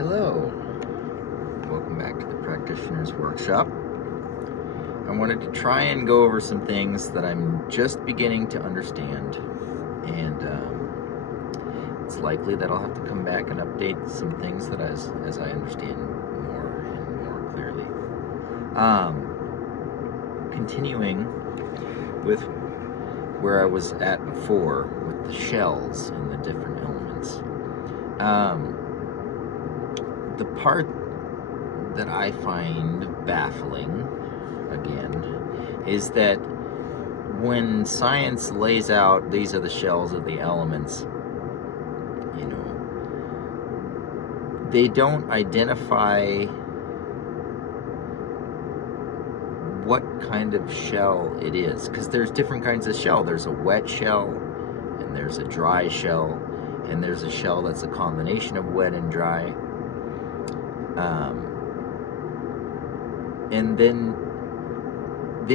Hello, welcome back to the Practitioner's Workshop. I wanted to try and go over some things that I'm just beginning to understand, and it's likely that I'll have to come back and update some things that as I understand more and more clearly. Continuing with where I was at before with the shells and the different elements. The part that I find baffling, again, is that when science lays out these are the shells of the elements, they don't identify what kind of shell it is, because there's different kinds of shell. There's a wet shell, and there's a dry shell, and there's a shell that's a combination of wet and dry. And then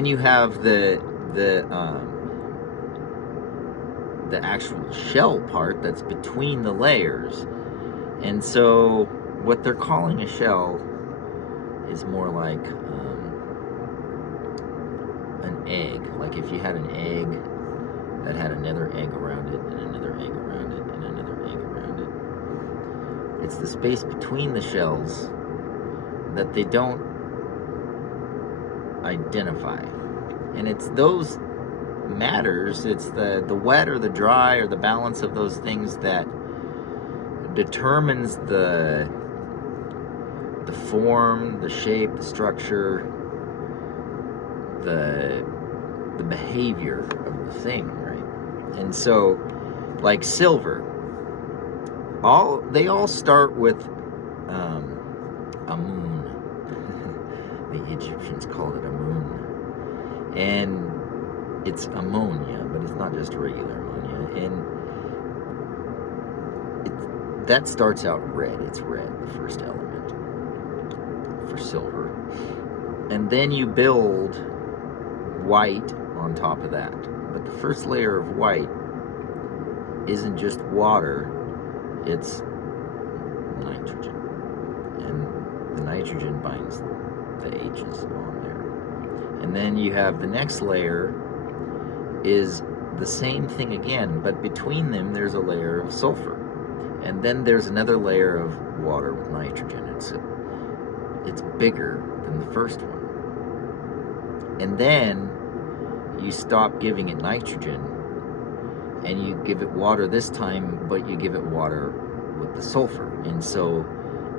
you have the actual shell part that's between the layers. And so what they're calling a shell is more like an egg. Like if you had an egg that had another egg around it, and another egg around it, and another egg around it. It's the space between the shells that they don't identify. And it's those matters, it's the wet or the dry or the balance of those things that determines the form, the shape, the structure, the behavior of the thing, right? And so, like silver, they all start with a moon. The Egyptians called it a moon, and it's ammonia, but it's not just regular ammonia. And that starts out red. It's red, the first element for silver, and then you build white on top of that. But the first layer of white isn't just water, it's nitrogen, and the nitrogen binds the H's on there. And then you have the next layer is the same thing again, but between them there's a layer of sulfur, and then there's another layer of water with nitrogen. It's bigger than the first one. And then you stop giving it nitrogen and you give it water this time, but you give it water with the sulfur. And so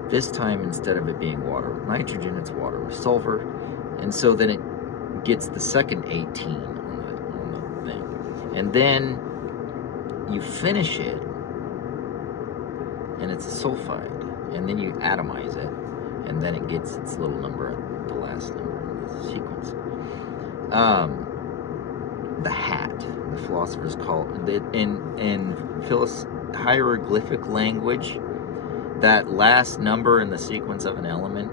this time, instead of it being water with nitrogen, it's water with sulfur. And so then it gets the second 18 on the thing. And then you finish it, and it's a sulfide. And then you atomize it, and then it gets its little number, the last number in the sequence. The hat, the philosophers call it, in hieroglyphic language, that last number in the sequence of an element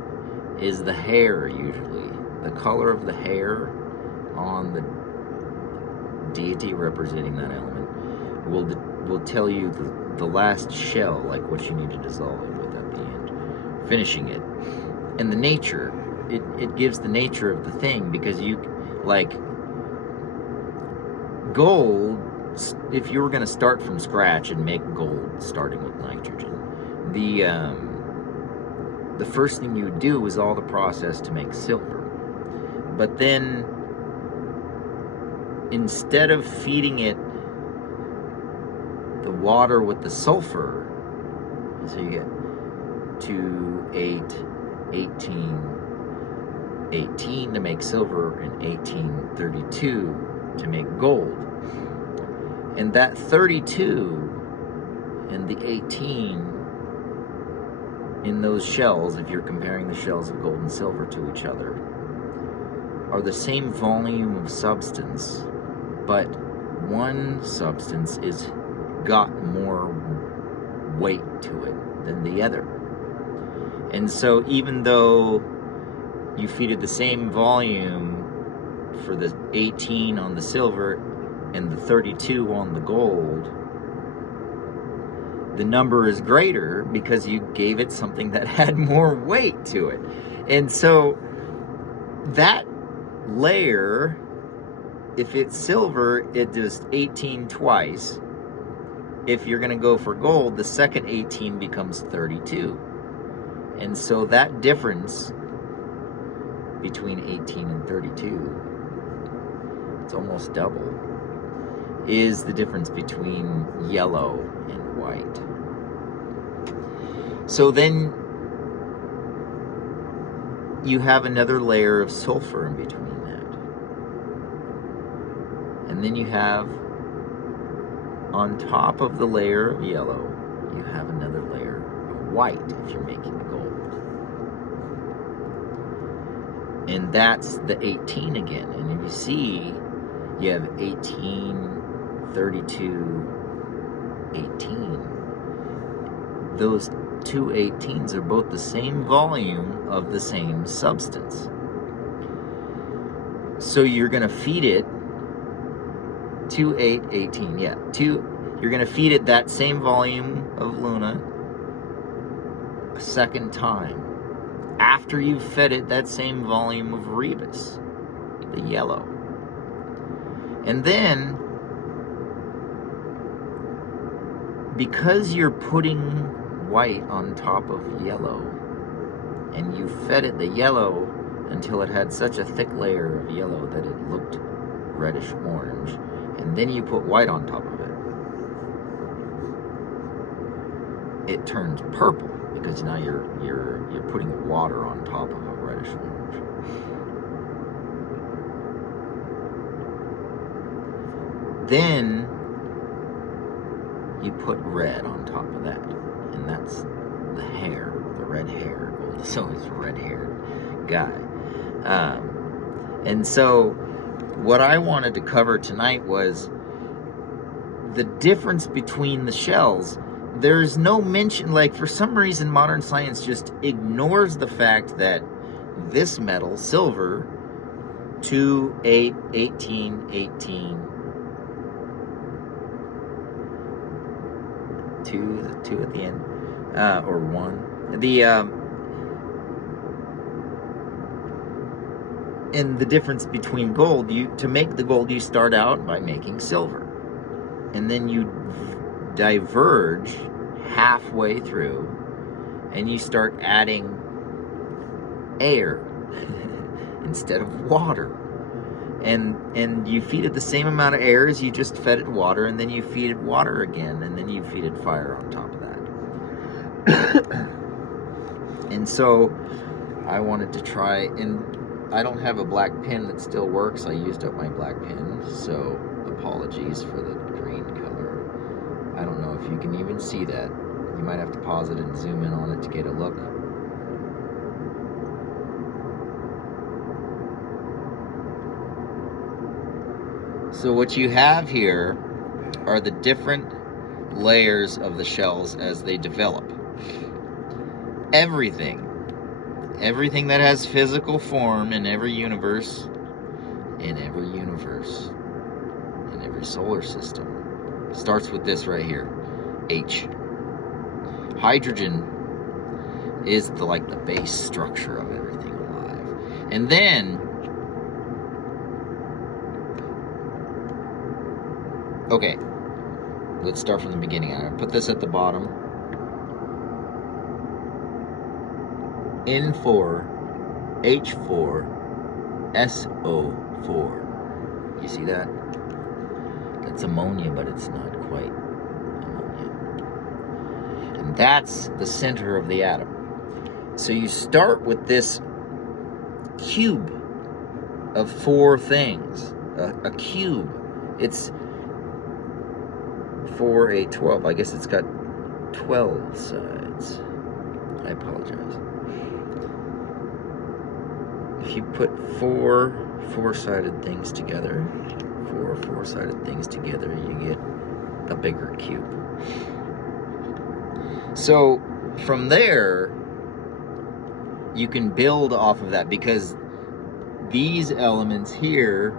is the hair, usually. The color of the hair on the deity representing that element will tell you the last shell, like what you need to dissolve it with at the end, finishing it. And the nature, it gives the nature of the thing, because like gold, if you were going to start from scratch and make gold starting with nitrogen, the first thing you would do is all the process to make silver. But then, instead of feeding it the water with the sulfur, so you get 2, 8, 18 to make silver, and 1832 to make gold. And that 32 and the 18 in those shells, if you're comparing the shells of gold and silver to each other, are the same volume of substance, but one substance is got more weight to it than the other. And so even though you feed it the same volume for the 18 on the silver and the 32 on the gold, the number is greater because you gave it something that had more weight to it. And so that layer, if it's silver, it does 18 twice. If you're going to go for gold, the second 18 becomes 32. And so that difference between 18 and 32, it's almost double, is the difference between yellow and white. So then you have another layer of sulfur in between that. And then you have, on top of the layer of yellow, you have another layer of white if you're making gold. And that's the 18 again. And if you see, you have 18, 32, 18. Those two 18s are both the same volume of the same substance. So you're going to feed it 2, 8, 18. Yeah, you're going to feed it that same volume of Luna a second time after you've fed it that same volume of Rebus, the yellow. And then, because you're putting white on top of yellow, and you fed it the yellow until it had such a thick layer of yellow that it looked reddish orange, and then you put white on top of it, it turns purple because now you're putting water on top of a reddish orange. Then you put red on top of that, and that's the hair, the red hair. So he's a red-haired guy. And so what I wanted to cover tonight was the difference between the shells. There's no mention, like, for some reason modern science just ignores the fact that this metal, silver, 2, 8, 18, 18, 2 at the end, or 1. And the difference between gold, to make the gold, you start out by making silver. And then you diverge halfway through, and you start adding air instead of water. And you feed it the same amount of air as you just fed it water, and then you feed it water again, and then you feed it fire on top of that. And so I wanted to try, and I don't have a black pen that still works. I used up my black pen, so apologies for the green color. I don't know if you can even see that. You might have to pause it and zoom in on it to get a look. So what you have here are the different layers of the shells as they develop. Everything that has physical form in every universe, in every solar system, starts with this right here, H. Hydrogen is the base structure of everything alive. And then, okay, let's start from the beginning. I'm going to put this at the bottom. N4, H4, SO4. You see that? That's ammonia, but it's not quite ammonia. And that's the center of the atom. So you start with this cube of 4 things. A cube. It's 4, 8, 12. I guess it's got 12 sides. I apologize. If you put 4 four-sided things together, you get a bigger cube. So from there, you can build off of that, because these elements here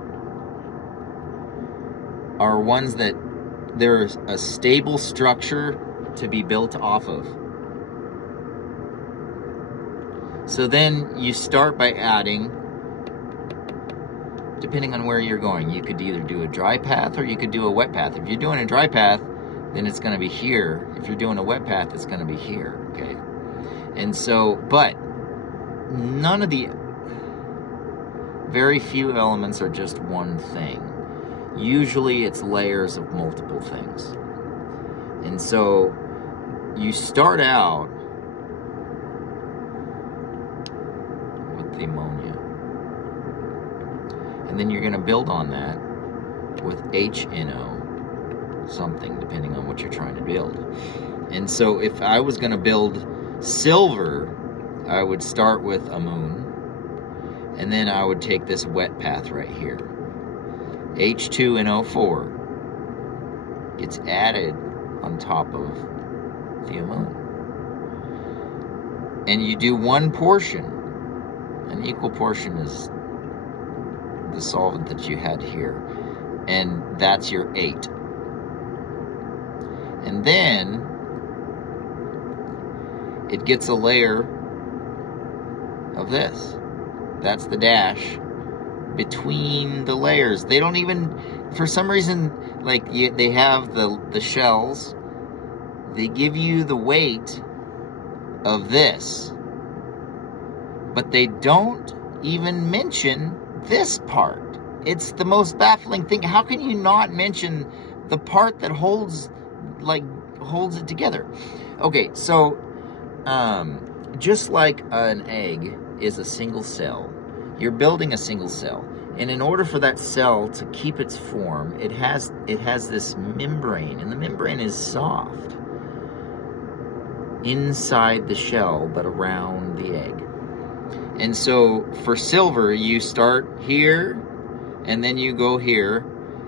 are ones that there's a stable structure to be built off of. So then you start by adding, depending on where you're going. You could either do a dry path or you could do a wet path. If you're doing a dry path, then it's going to be here. If you're doing a wet path, it's going to be here, okay? And so, but none of the, very few elements are just one thing. Usually it's layers of multiple things. And so you start out with the ammonia. And then you're going to build on that with HNO something, depending on what you're trying to build. And so if I was going to build silver, I would start with ammonia. And then I would take this wet path right here. H2NO4 gets added on top of the ammonia. And you do one portion. An equal portion is the solvent that you had here. And that's your 8. And then it gets a layer of this. That's the dash between the layers. They don't even, for some reason, like they have the shells. They give you the weight of this, but they don't even mention this part. It's the most baffling thing. How can you not mention the part that holds it together? Okay, so just like an egg is a single cell, you're building a single cell, and in order for that cell to keep its form, it has this membrane, and the membrane is soft inside the shell but around the egg. And so for silver, you start here and then you go here,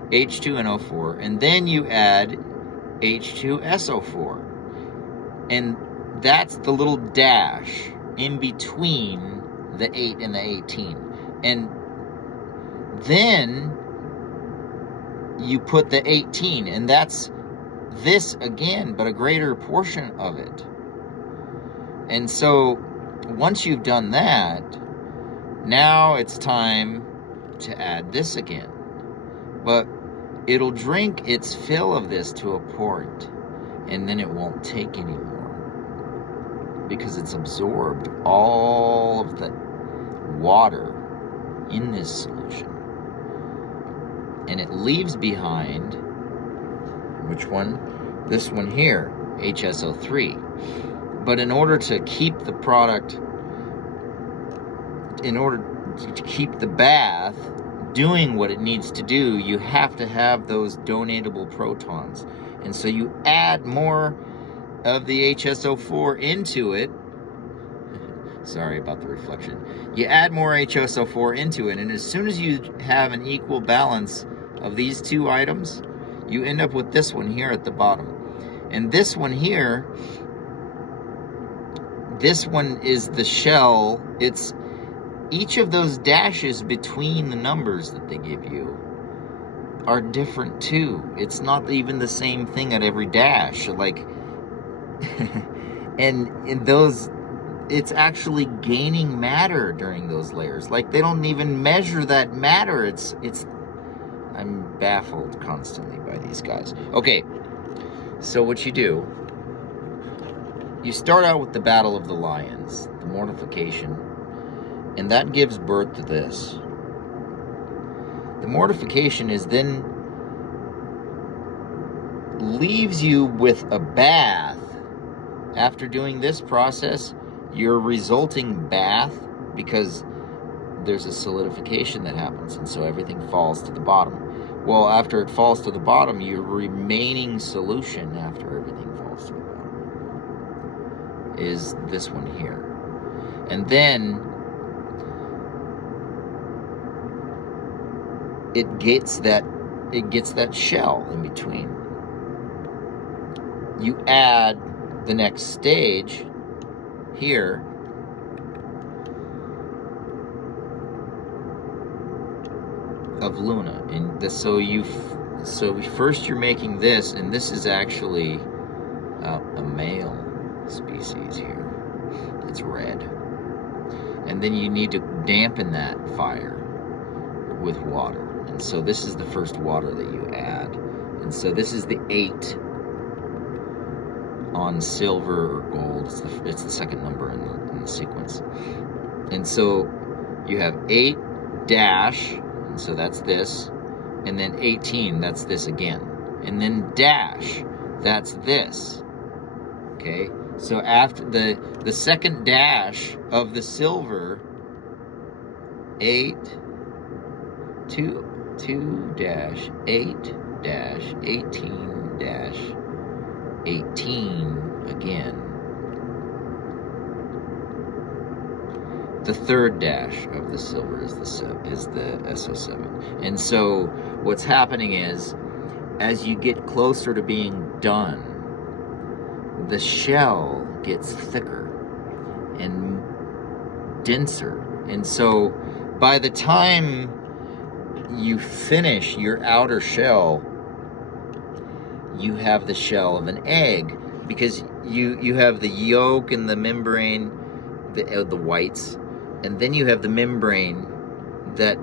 H2NO4, and then you add H2SO4, and that's the little dash in between the 8 and the 18. And then you put the 18, and that's this again, but a greater portion of it. And so once you've done that, now it's time to add this again. But it'll drink its fill of this to a point, and then it won't take anymore, because it's absorbed all of the water in this solution. And it leaves behind, which one? This one here, HSO3. But in order to keep the product, in order to keep the bath doing what it needs to do, you have to have those donatable protons. And so you add more of the HSO4 into it. Sorry about the reflection. You add more HSO4 into it, and as soon as you have an equal balance of these two items, you end up with this one here at the bottom. And this one here, this one is the shell. It's each of those dashes between the numbers that they give you are different too. It's not even the same thing at every dash. Like, and in those, it's actually gaining matter during those layers. Like, they don't even measure that matter. It's I'm baffled constantly by these guys. Okay, so what you do, you start out with the Battle of the Lions, the mortification, and that gives birth to this. The mortification is then leaves you with a bath. After doing this process, your resulting bath, because there's a solidification that happens, and so everything falls to the bottom. Well, after it falls to the bottom, your remaining solution after everything falls to the bottom is this one here. And then it gets that shell in between. You add the next stage here, of Luna, and so first you're making this, and this is actually a male species here. It's red. And then you need to dampen that fire with water. And so this is the first water that you add. And so this is the 8 on silver or gold. It's the second number in the sequence. And so you have 8 dash, and so that's this. And then 18, that's this again. And then dash, that's this. Okay? So after the second dash of the silver, 8, 2 dash, 8 dash, 18 dash, 18 again. The third dash of the silver is the SO7. And so what's happening is, as you get closer to being done, the shell gets thicker and denser. And so by the time you finish your outer shell, you have the shell of an egg, because you have the yolk and the membrane, the whites, and then you have the membrane that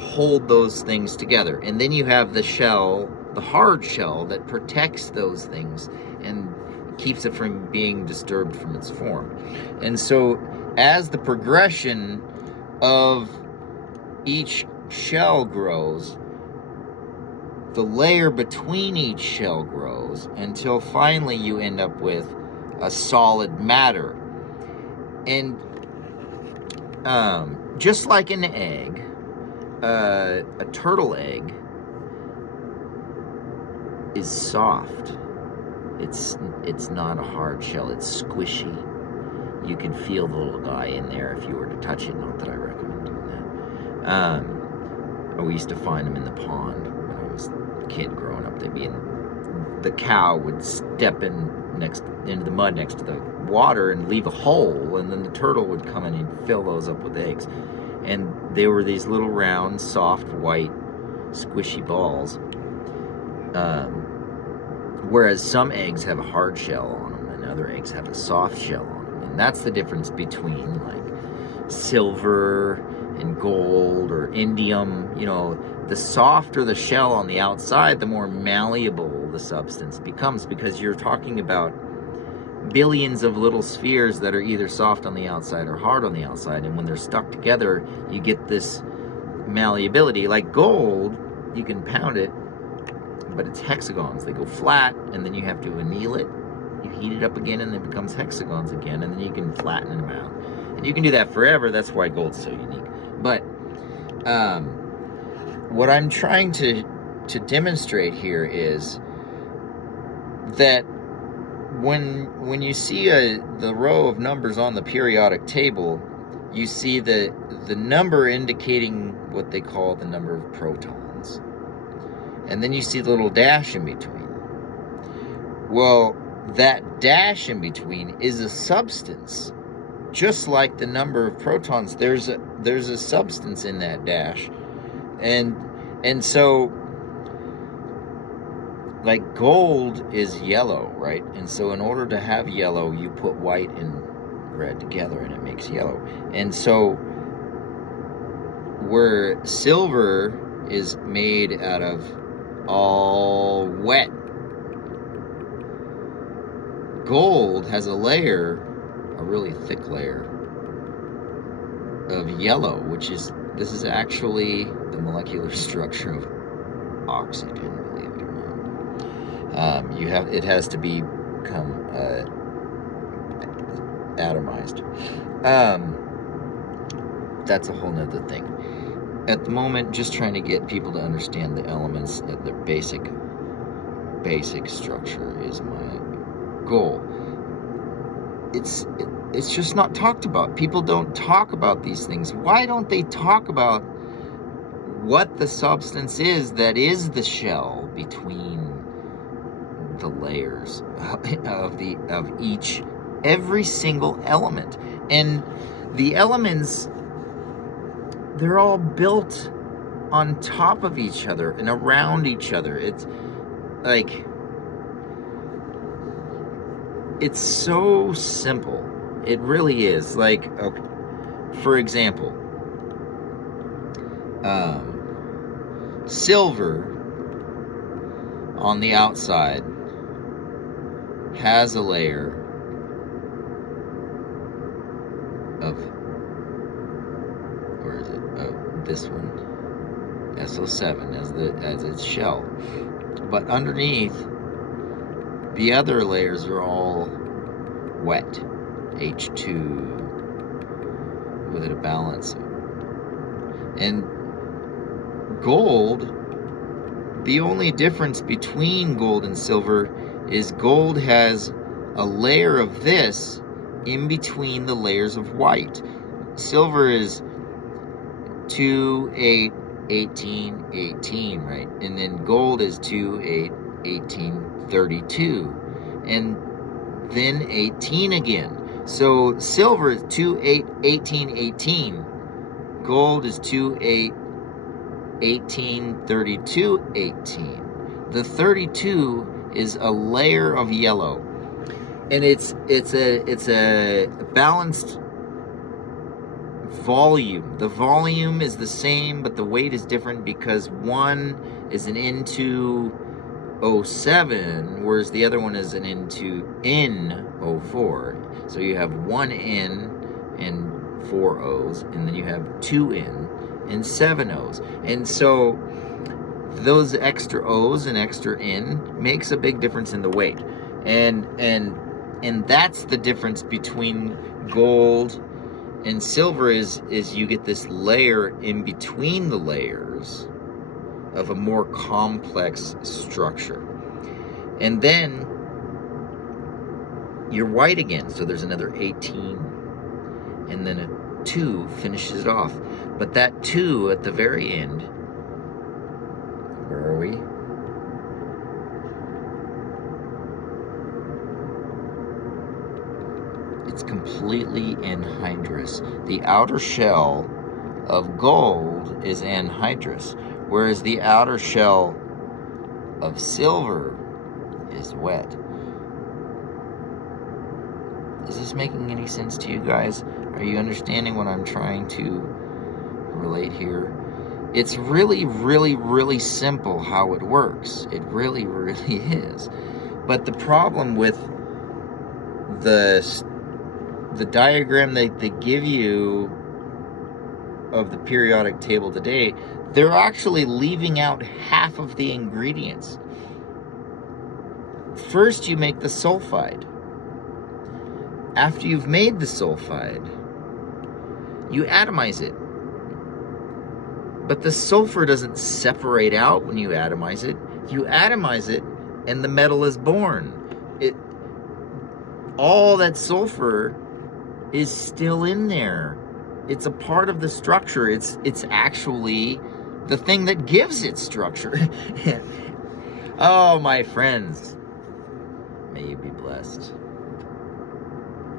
hold those things together. And then you have the shell, the hard shell, that protects those things and keeps it from being disturbed from its form. And so as the progression of each shell grows, the layer between each shell grows until finally you end up with a solid matter. And just like an egg, a turtle egg is soft. It's not a hard shell. It's squishy. You can feel the little guy in there if you were to touch it. Not that I recommend doing that. We used to find them in the pond when I was a kid growing up. They'd be in. The cow would step into the mud next to the water and leave a hole, and then the turtle would come in and fill those up with eggs. And they were these little round, soft, white, squishy balls. Whereas some eggs have a hard shell on them, and other eggs have a soft shell on them. And that's the difference between like silver and gold or indium. You know, the softer the shell on the outside, the more malleable the substance becomes, because you're talking about billions of little spheres that are either soft on the outside or hard on the outside. And when they're stuck together, you get this malleability. Like gold, you can pound it, but it's hexagons. They go flat, and then you have to anneal it. You heat it up again, and it becomes hexagons again, and then you can flatten them out. And you can do that forever. That's why gold's so unique. But what I'm trying to demonstrate here is that when you see the row of numbers on the periodic table, you see the number indicating what they call the number of protons. And then you see the little dash in between. Well, that dash in between is a substance. Just like the number of protons, there's a substance in that dash. And so, like gold is yellow, right? And so in order to have yellow, you put white and red together and it makes yellow. And so where silver is made out of all wet, gold has a really thick layer of yellow, this is actually the molecular structure of oxygen, believe it or not. It has to become atomized. That's a whole nother thing. At the moment, just trying to get people to understand the elements at their basic structure is my goal. It's just not talked about. People don't talk about these things. Why don't they talk about what the substance is that is the shell between the layers of every single element? And the elements, they're all built on top of each other and around each other. It's like it's so simple. It really is. Like, okay, for example, silver on the outside has a layer of, where is it? Oh, this one, SO7 as its shell. But underneath, the other layers are all wet, H2 with a balance. And gold, the only difference between gold and silver is gold has a layer of this in between the layers of white. Silver is 2, 8, 18, 18, right? And then gold is 2, 8, 18, 32. And then 18 again. So silver is 2, 8, 18, 18. Gold is 2, 8, 18, 32, 18. The 32 is a layer of yellow. And it's a balanced volume. The volume is the same, but the weight is different because one is an N2O7, whereas the other one is an N4. So you have one N and 4 O's, and then you have 2 N and 7 O's. And so those extra O's and extra N makes a big difference in the weight. And that's the difference between gold and silver is you get this layer in between the layers of a more complex structure. And then you're white again, so there's another 18, and then a 2 finishes it off. But that 2 at the very end, where are we? It's completely anhydrous. The outer shell of gold is anhydrous, whereas the outer shell of silver is wet. Is this making any sense to you guys? Are you understanding what I'm trying to relate here? It's really, really, really simple how it works. It really, really is. But the problem with the diagram they give you of the periodic table today, they're actually leaving out half of the ingredients. First, you make the sulfide. After you've made the sulfide, you atomize it. But the sulfur doesn't separate out when you atomize it. You atomize it, and the metal is born. All that sulfur is still in there. It's a part of the structure. It's actually the thing that gives it structure. Oh, my friends, may you be blessed.